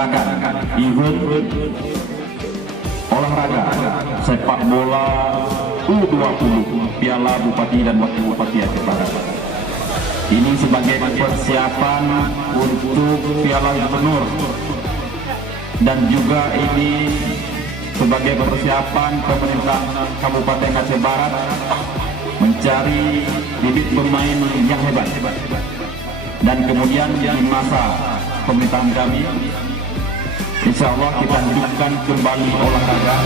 menyelenggarakan event olahraga sepak bola U20 Piala Bupati dan Wakil Bupati Aceh Barat. Ini sebagai persiapan untuk Piala Gubernur, dan juga ini sebagai persiapan pemerintah Kabupaten Aceh Barat mencari bibit pemain yang hebat. Dan kemudian di masa pemerintahan kami, insya Allah kita hidupkan kembali olahraga.